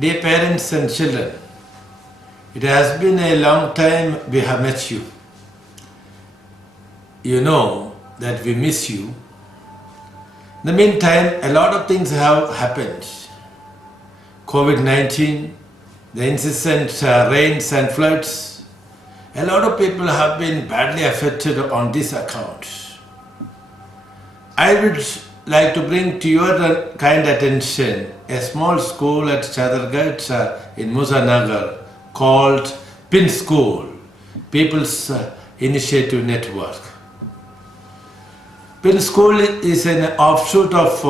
Dear parents and children, it has been a long time we have met you. You know that we miss you. In the meantime, a lot of things have happened. COVID-19, the incessant rains and floods. A lot of people have been badly affected on this account. I would like to bring to your kind attention a small school at Hyderabad in Muzanagar called PIN School, People's Initiative Network. PIN School is an offshoot of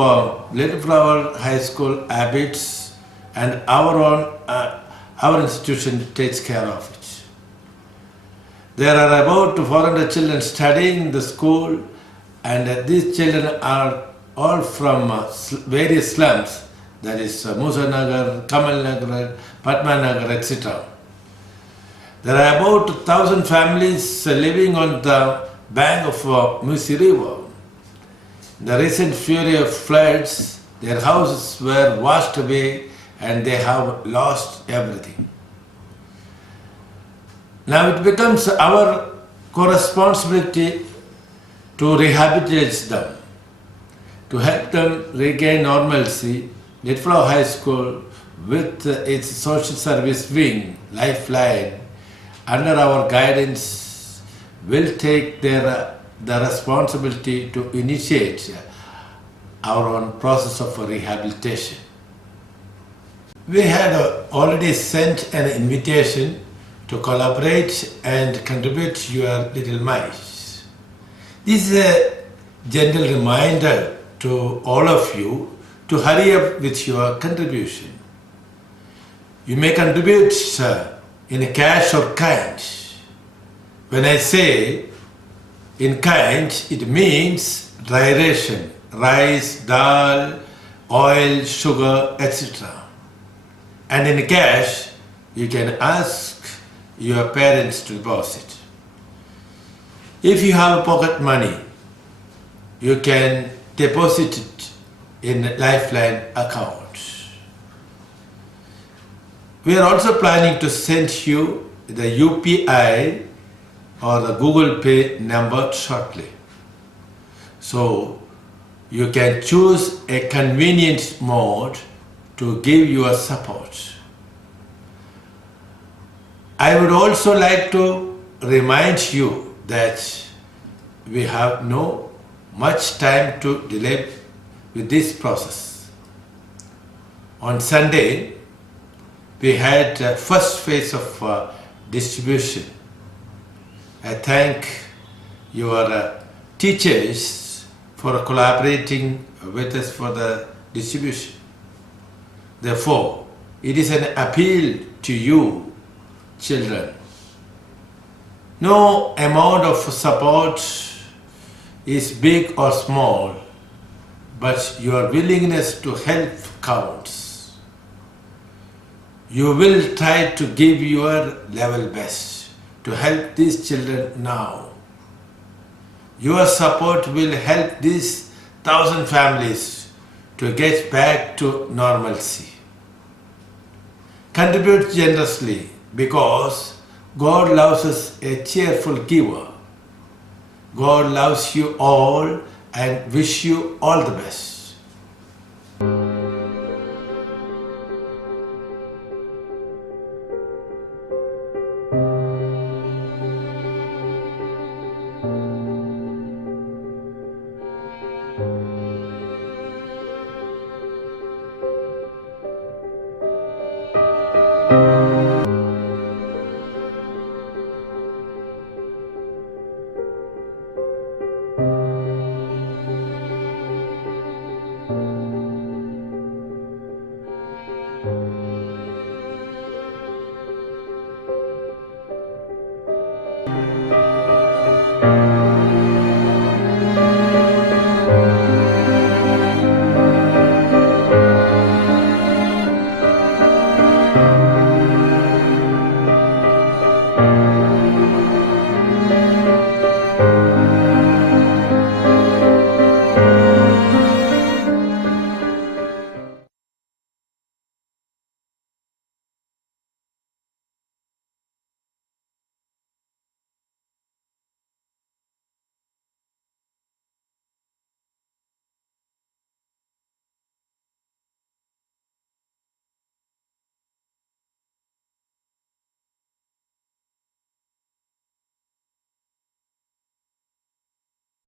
Little Flower High School habits, and our institution takes care of it. There are about 400 children studying in the school, and these children are all from various slums, that is Muzanagar, Kamalnagar, Padmanagar, etc. There are about 1,000 families living on the bank of Musi River. In the recent fury of floods, their houses were washed away and they have lost everything. Now it becomes our responsibility to rehabilitate them, to help them regain normalcy. Little Flower High School, with its social service wing, Lifeline, under our guidance, will take the responsibility to initiate our own process of rehabilitation. We had already sent an invitation to collaborate and contribute your little mites. This is a gentle reminder to all of you to hurry up with your contribution. You may contribute in cash or kind. When I say in kind, it means dry ration, rice, dal, oil, sugar, etc. And in cash, you can ask your parents to deposit. If you have pocket money, you can deposit it in Lifeline account. We are also planning to send you the UPI or the Google Pay number shortly. So you can choose a convenient mode to give your support. I would also like to remind you that we have no much time to delay with this process. On Sunday, we had first phase of distribution. I thank your teachers for collaborating with us for the distribution. Therefore, it is an appeal to you, children. No amount of support is big or small, but your willingness to help counts. You will try to give your level best to help these children now. Your support will help these 1,000 families to get back to normalcy. Contribute generously because God loves us a cheerful giver. God loves you all and wish you all the best.